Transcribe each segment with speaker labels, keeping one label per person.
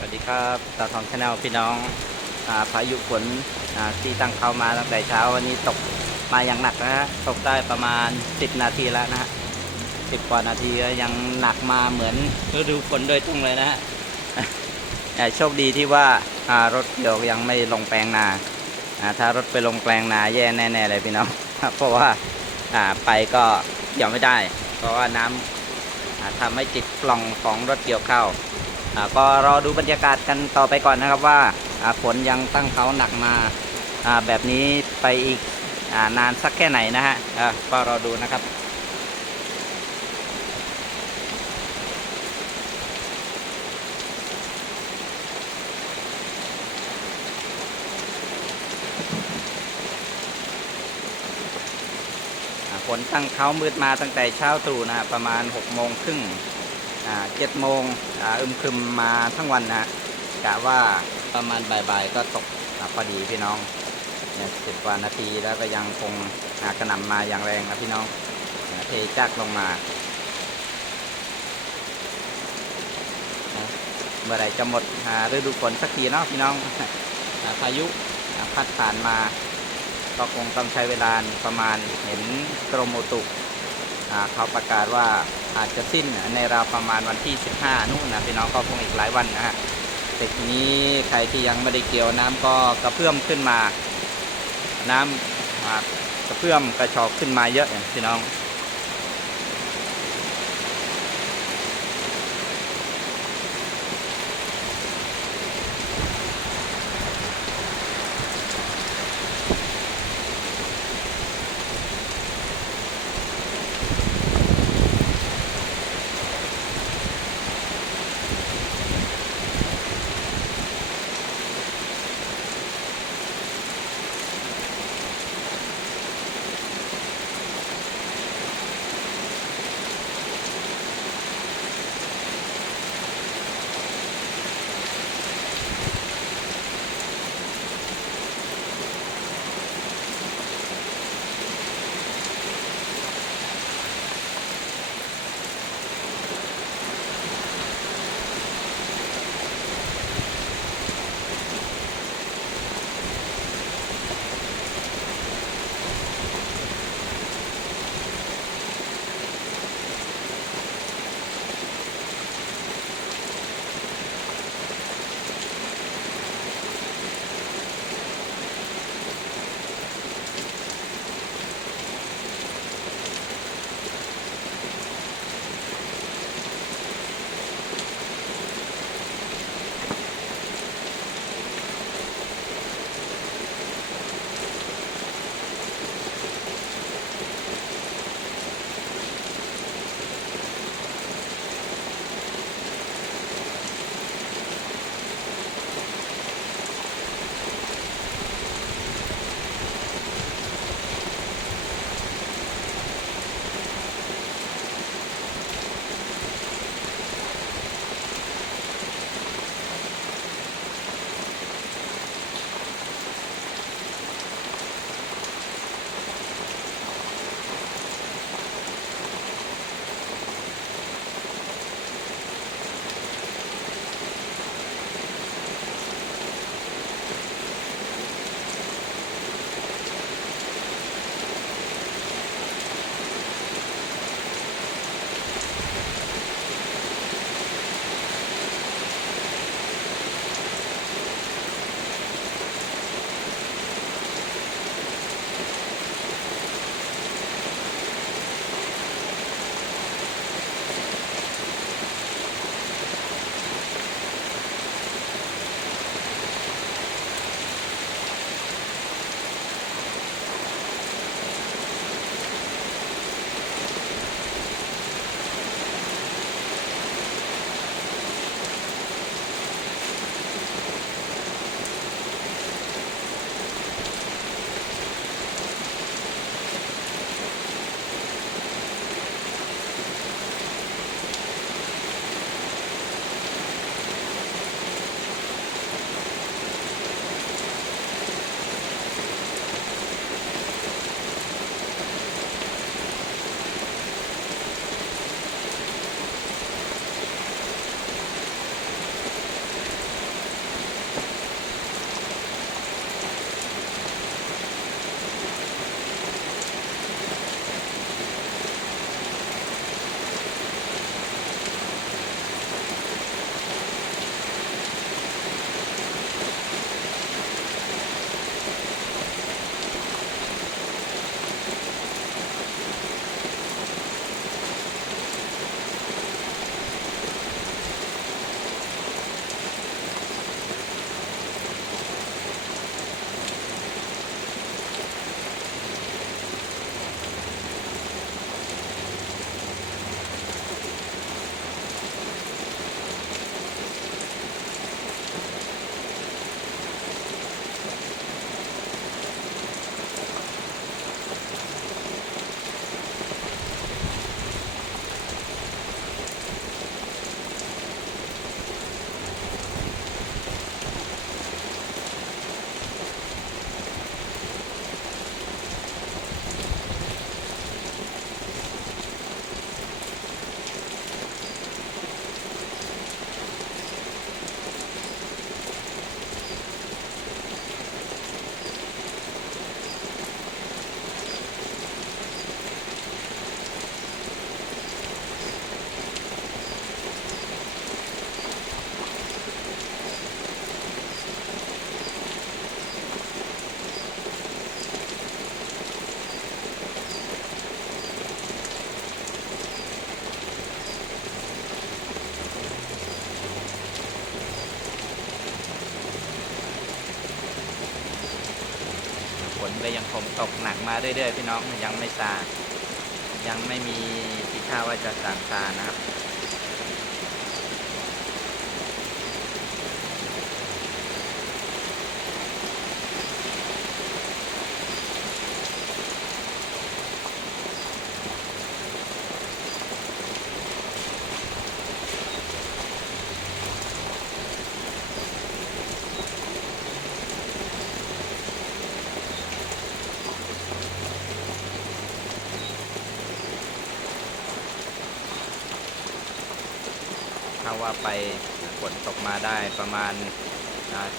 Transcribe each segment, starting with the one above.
Speaker 1: สวัสดีครับตาทองชาแนลพี่น้องอาพายุฝนอ่าที่ตั้งเข้ามาตั้งแต่เช้าวันนี้ตกมาอย่างหนักนะฮะ ตกได้ประมาณ 10 นาทีแล้วนะฮะสิบกว่านาทีก็ยังหนักมาเหมือนฤดูฝนโดยตรงเลยนะฮะแต่โชคดีที่ว่าารถเกี่ยวยังไม่ลงแปลงนาอ่าถ้ารถไปลงแปลงนาแย่แน่ๆเลยพี่น้อง เพราะว่าอ่าไปก็เกี่ยวไม่ได้ เพราะว่าน้ำทำให้ติดปล่องของรถเกี่ยวเข้า ก็รอดูบรรยากาศกันต่อไปก่อนนะครับว่าฝนยังตั้งเขาหนักมาแบบนี้ไปอีกอนานสักแค่ไหนนะฮะก็รอดูนะครับฝนตั้งเขามืดมาตั้งแต่เช้าตรู่นะฮะประมาณ6โมงครึ่ง เจ็ดโมงอึมครึมมาทั้งวันนะฮะกะว่าประมาณบ่ายๆก็ตกพอดีพี่น้องเนี่ยสิบกว่านาทีแล้วก็ยังคงกระหน่ำมาอย่างแรงนะพี่น้องเทจักลงมาเมื่อไรจะหมดอ่าฤดูฝนสักทีเนาะพี่น้องพายุพัดผ่านมาก็คงต้องใช้เวลาประมาณเห็นกรมอุตุเขาประกาศว่า อาจจะสิ้นในราวประมาณวันที่ 15 นู่นนะพี่น้องก็คงอีกหลายวันนะฮะแต่ทีนี้ใครที่ยังไม่ได้เกี่ยวน้ำก็กระเพื่อมขึ้นมา น้ำอ่ากระเพื่อมกระชอกขึ้นมาเยอะพี่น้อง ตกหนักมาเรื่อยๆพี่น้องยังไม่ซายังไม่มีทีท่าว่าจะสั่งซานะครับาว่าไปฝนตกมาได้ประมาณ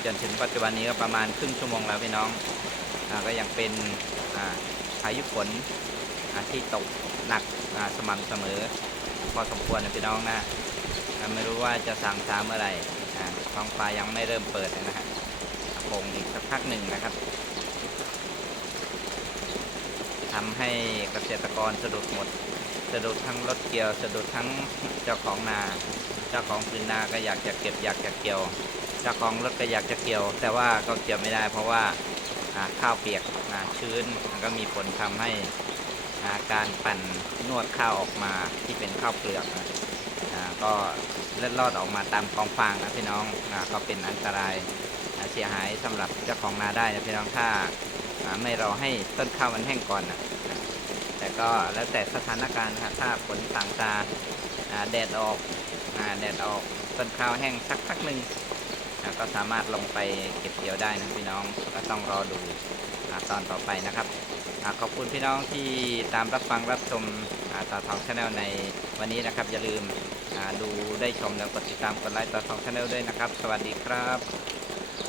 Speaker 1: จนถึงปัจจุบันนี้ก็ประมาณครึ่งชั่วโมงแล้วพี่น้องอก็ยังเป็นอ่าพายุฝนที่ตกหนักสม่ำเสมอ พอสมควรนะพี่น้องนะไม่รู้ว่าจะสั่งซาเมื่อไหร่ท้องฟ้ายังไม่เริ่มเปิดเลยนะฮะคงอีกสักพักหนึ่งนะครับทำให้เกษตรกรสะดุดหมด สะดุดทั้งรถเกี่ยวสะดุดทั้งเจ้าของนา เจ้าของพื้นนาก็อยากจะเก็บอยากจะเกี่ยว เจ้าของรถก็อยากจะเกี่ยว แต่ว่าก็เกี่ยวไม่ได้ เพราะว่าข้าวเปียกชื้นมันก็มีผลทำให้การปั่นนวดข้าวออกมาที่เป็นข้าวเปลือกก็เล็ดลอดออกมาตามกองฟางนะพี่น้องอก็เป็นอันตรายเสียหายสำหรับเจ้าของนาได้นะพี่น้องถ้าไม่รอให้ต้นข้าวมันแห้งก่อนนะ ก็แล้วแต่สถานการณ์นะครับถ้าฝนต่างตาแดดออกอแดดออกต้นข้าวแห้งสักพักหนึ่งก็สามารถลงไปเก็บเกี่ยวได้นะพี่น้องก็ต้องรอดูอตอนต่อไปนะครับอขอบคุณพี่น้องที่ตามรับฟังรับชมต่อทองชาแนลในวันนี้นะครับ อย่าลืมดูได้ชมแล้วกดติดตามกดไลค์ต่อทองชาแนลด้วยนะครับ สวัสดีครับ